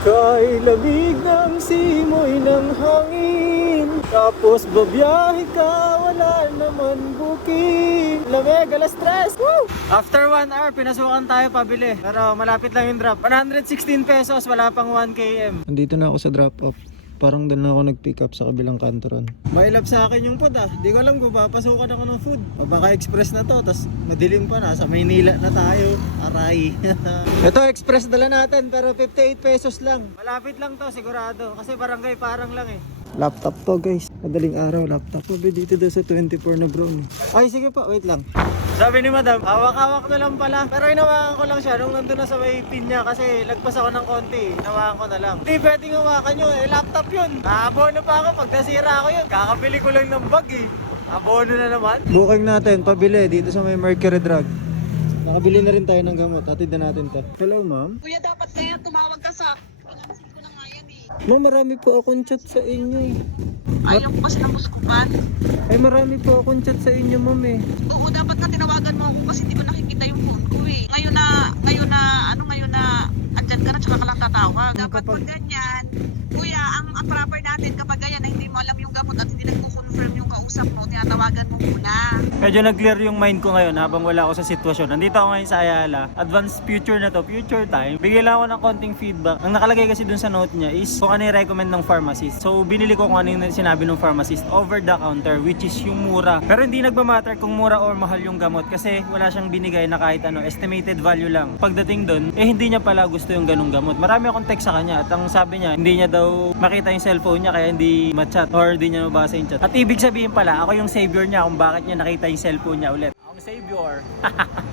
Kay lamig ng simoy ng hangin, tapos babiyahe ka, wala naman booking. Lamig, alas stress. Woo! After 1 hour, pinasukan tayo pabili. Pero malapit lang yung drop. 116 pesos, wala pang 1 km. Nandito na ako sa drop off. Parang doon na ako nag-pick up sa kabilang kantoran. Mailap sa akin yung food ah. Di ko alam kung papasukan ako ng food. Baka express na to, tas madilim pa na. Sa Maynila na tayo. Aray. Ito express dala natin pero 58 pesos lang. Malapit lang to sigurado. Kasi barangay parang lang eh. Laptop to guys. Madaling araw laptop. Sabi dito daw sa 24 na brown. Ay sige pa, wait lang. Sabi ni madam, hawak-hawak na lang pala. Pero inawakan ko lang siya nung nandun na sa may pin niya kasi lagpas ako ng konti. Inawakan ko na lang. Hindi pwedeng hawakan nyo eh, laptop yun. Naabono pa ako pag nasira ko yun. Kakabili ko lang ng bag eh. Abono na naman. Booking natin, pabili dito sa may Mercury Drug. Nakabili na rin tayo ng gamot. Hatid na natin to. Hello ma'am. Kuya, dapat kaya tumawag ka sa... Pinansin ko na nga yan eh. Ma'am, marami po akong chat sa inyo eh. Ayaw ko kasi ng buskupan. Ay marami po akong chat sa inyo ma'am eh. Oo, dapat na tinawagan mo ako kasi hindi ko nakikita yung phone ko eh. Ngayon na, andyan ka na tsaka ka lang tatawag. Dapat pag ganyan, kuya, ang proper natin kapag ganyan na hindi mo alam yung gamot at hindi nagko-confirm yung kausap mo, tinatawagan mo muna. Medyo nag-clear yung mind ko ngayon habang wala ako sa sitwasyon. Nandito ako ngayon sa Ayala. Advanced future na to, future time. Bigyan lang ako ng konting feedback. Ang nakalagay kasi dun sa note niya is kung ano yung recommend ng pharmacist. So binili ko kung ano yung sinabi ng pharmacist over the counter, which is yung mura. Pero hindi nagmamatter kung mura or mahal yung gamot kasi wala siyang binigay na kahit ano, estimated value lang. Pagdating dun, hindi niya pala gusto yung ganung gamot. Marami akong text sa kanya at ang sabi niya, hindi niya daw makita yung cellphone niya kaya hindi ma-chat or hindi niya mabasa yung chat. At ibig sabihin pala, ako yung savior niya kung bakit niya nakita yung cellphone niya ulit. Ang savior.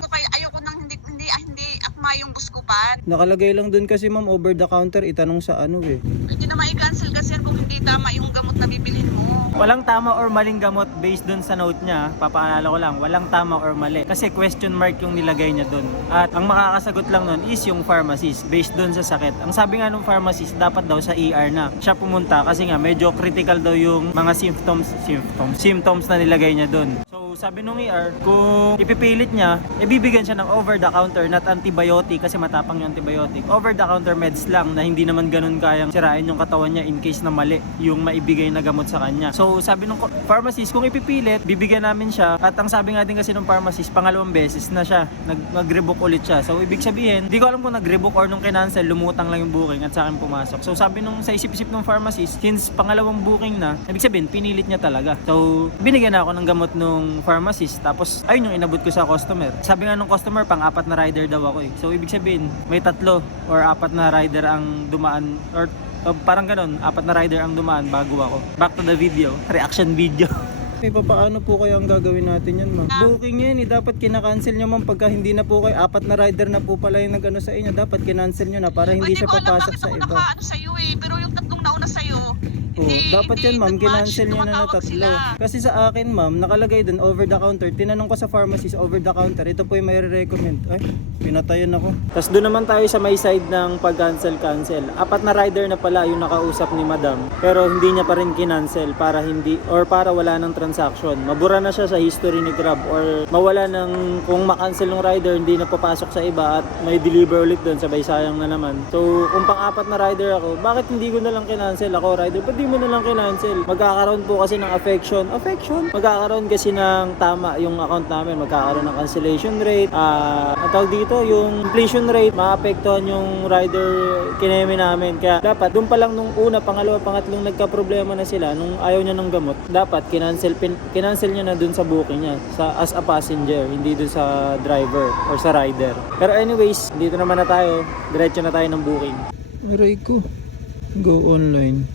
Kaya ayoko nang hindi akma yung buskupan. Nakalagay lang dun kasi ma'am over the counter, itanong sa ano eh. Hindi na ma-cancel kasi yan kung hindi tama yung gamot na bibilin mo. Walang tama or maling gamot based dun sa note niya. Papaalala ko lang, walang tama or mali. Kasi question mark yung nilagay niya dun. At ang makakasagot lang nun is yung pharmacist based dun sa sakit. Ang sabi nga ng pharmacist, dapat daw sa ER na siya pumunta kasi nga medyo critical daw yung mga symptoms na nilagay niya dun. So sabi nung ER, kung ipipilit niya, ibibigyan siya ng over the counter, not antibiotic kasi matapang yung antibiotic. Over the counter meds lang na hindi naman ganun kayang sirain yung katawan niya in case na mali yung maibigay na gamot sa kanya. So sabi nung pharmacist, kung ipipilit, bibigyan namin siya. At ang sabi nga din kasi nung pharmacist, pangalawang beses na siya nag-rebook ulit siya. So ibig sabihin, hindi ko alam kung nag-rebook or nung kinancel, lumutang lang yung booking at sa akin pumasok. So sabi nung sa isip-isip ng pharmacist, since pangalawang booking na, ibig sabihin, pinilit niya talaga. So binigyan na ako ng gamot nung pharmacist. Tapos ayun yung inabot ko sa customer. Sabi nga nung customer, pang-apat na rider daw ako eh. So ibig sabihin, may 3 or 4 na rider ang dumaan or parang ganun, 4 na rider ang dumaan bago ako. Back to the video, reaction video. Paano po kaya ang gagawin natin yan ma'am? Booking yan eh, dapat kinakancel nyo ma'am pagka hindi na po kayo, 4 na rider na po pala yung nagano sa inyo, dapat kinancel nyo na para hindi siya papasok sa iba. Nakaano sa'yo eh, pero yung tatlong nauna sa'yo, dapat yan ma'am, kinancel nyo na 3. sila. Kasi sa akin ma'am, nakalagay dun over the counter. Tinanong ko sa pharmacist over the counter, ito po yung may recommend. Ay, pinatayan ako. Tapos doon naman tayo sa may side ng pag-cancel. 4 na rider na pala yung nakausap ni madam. Pero hindi niya pa rin kinancel para hindi or para wala ng transaction. Mabura na siya sa history ni Grab or mawala ng kung makancel ng rider, hindi na papasok sa iba at may deliver ulit doon, sabay sayang na naman. So kung pang-4 na rider ako, bakit hindi ko na lang kinancel ako rider? Pwede mo na lang kinancel. Magkakaroon po kasi ng affection. Magkakaroon kasi ng tama yung account namin. Magkakaroon ng cancellation rate. Ang tawag dito, yung completion rate, maapektuhan yung rider kineme namin. Kaya dapat, doon pa lang nung una, pangalawa, pangatlong nagka-problema na sila, nung ayaw niya ng gamot, dapat kinancel niya na doon sa booking niya as a passenger, hindi doon sa driver or sa rider. Pero anyways, dito naman na tayo. Diretso na tayo ng booking. Aray ko. Go online.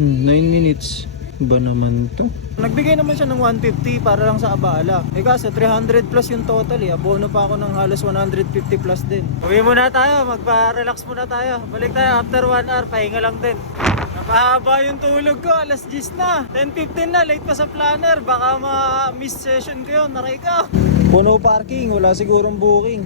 9 minutes. Ba naman to? Nagbigay naman siya ng 150 para lang sa abala. Eh kaso 300 plus yung total eh. Abono pa ako ng halos 150 plus din. Uwi muna tayo. Magpa-relax muna tayo. Balik tayo after 1 hour. Pahinga lang din. Napahaba yung tulog ko. Alas 10 na. 10:15 na. Late pa sa planner. Baka ma-miss session ko yun. Naray ka. Puno parking. Wala sigurong booking.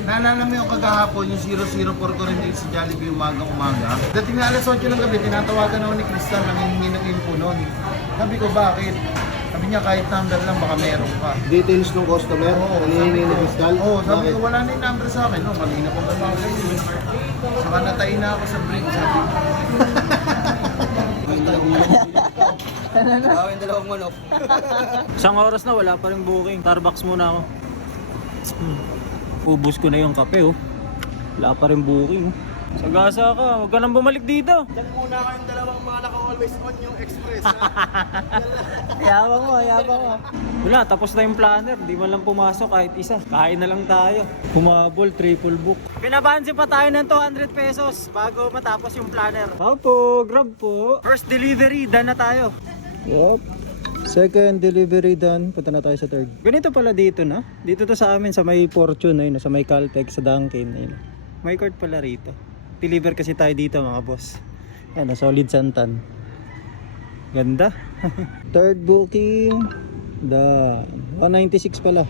Naalala mo yung kagahapon, yung 00428 sa Jollibee umaga. Dating na alas 8 ng gabi, tinatawagan ako ni Crystal, nangihingi ng info nun. Sabi ko, bakit? Sabi niya, kahit number lang, baka meron ka. Details ng customer, Oo, nangihingi ng fiscal. Oo, sabi ko, wala na yung number sa akin. No, kanina pa ba Baka natay na ako sa bridge. Sabi. Dalawang manok. Isang oras na wala pa rin booking. Starbucks muna ako. Ubus ko na yung kape oh. Wala pa rin booking oh. Sagasa ka, huwag ka nang bumalik dito. Diyan muna kayong dalawang mga naka-always on yung express. Yabang mo, yabang mo. Wala, tapos na yung planner. Di man lang pumasok kahit isa. Kain na lang tayo. Humabol, triple book. Pinabansi pa tayo ng 200 pesos bago matapos yung planner. Wow po, grab po. First delivery, done na tayo. Yup. Second delivery done. Punta na tayo sa third. Ganito pala dito na. Dito to sa amin sa may Fortune, ayun, sa may Caltex, sa Dunkin. Ayun. May court pala rito. Deliver kasi tayo dito mga boss. Yan, solid santan. Ganda. Third booking. Done. 196 pala.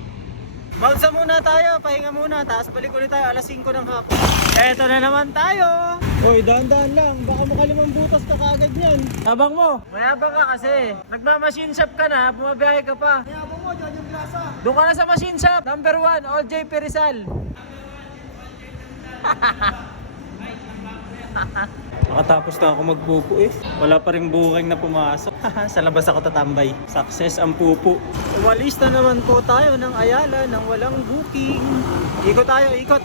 Malsa muna tayo, pahinga muna. Tapos balik ulit tayo alas 5 ng hapon. Eto na naman tayo. Uy, dahan-dahan lang. Baka makalimang butas ka kaagad yan. Tabang mo. Mayabang ka kasi. Nagma-machine shop ka na, bumabiyahe ka pa. Mayabang mo, dyan yung grasa. Doon ka na sa machine shop. Number 1, OJ Perizal. Nakatapos na ako magpupo eh. Wala pa rin booking na pumasok. Sa labas ako tatambay. Success ang pupo. Umalis na naman po tayo ng Ayala nang walang booking. Ikot tayo, ikot.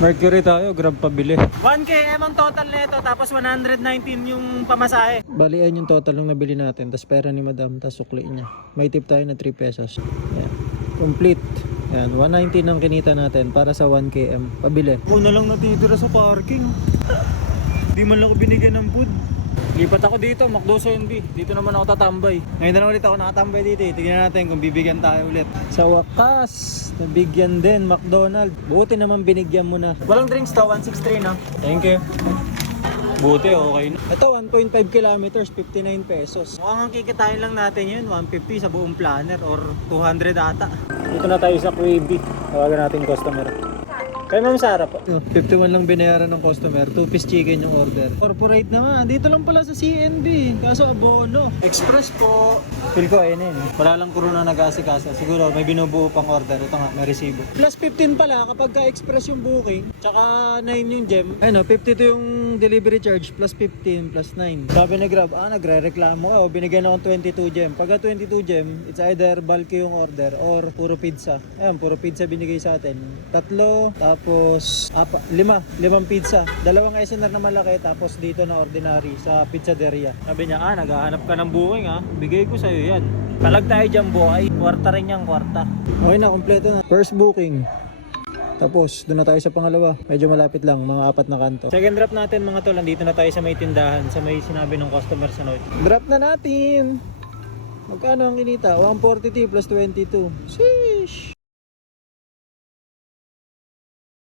Mercury tayo, grab pabili. 1K ang total nito, tapos 119 yung pamasahe. Balian yung total ng nabili natin, tapos pera ni madam, tapos sukli niya. May tip tayo na 3 pesos. Yan. Complete. Yan, 119 ang kinita natin para sa 1km. Pabili. Ako na lang natitira sa parking. Di man lang ako binigyan ng food. Lipat ako dito, McDo Sandy. Dito naman ako tatambay. Ngayon na lang ulit ako nakatambay dito. Tignan natin kung bibigyan tayo ulit. Sa wakas, nabigyan din McDonald. Buti naman binigyan mo na. Walang drinks to, 163 na. Thank you. Buti, okay na. Ito, 1.5 kilometers, 59 pesos. Mukhang kikitain lang natin yun, 150 sa buong planner or 200 ata. Dito na tayo sa Quibi. Tawagan natin customer. Kay Ma'am Sara po. 51 lang binayaran ng customer. 2-piece chicken yung order. Corporate na nga. Dito lang pala sa CNB. Kaso abono. Express po. Feel ko ayun yun. Wala lang kuro na nag-asikasa. Siguro may binubuo pang order. Ito nga, may resibo. Plus 15 pala kapag ka-express yung booking. Tsaka 9 yung gem. Ayun o, 52 yung delivery charge. Plus 15 plus 9. Sabi ni Grab, nagre-reklamo ka. O, binigyan akong 22 gem. Pagka 22 gem, it's either bulky yung order or puro pizza. Ayun, puro pizza binigay sa atin. 3, tapos 5 pizza. 2 SNR na malaki, tapos dito na ordinary sa pizzaderia. Sabi niya, naghahanap ka ng booking bigay ko sa'yo yan. Talag tayo dyan buhay. Kwarta rin yan, kwarta. Okay na, kompleto na. First booking. Tapos, doon na tayo sa pangalawa. Medyo malapit lang, mga 4 na kanto. Second drop natin mga tol, nandito na tayo sa may tindahan, sa may sinabi ng customer sa note. Drop na natin! Magkano ang kinita? 142 plus 22. Sheesh!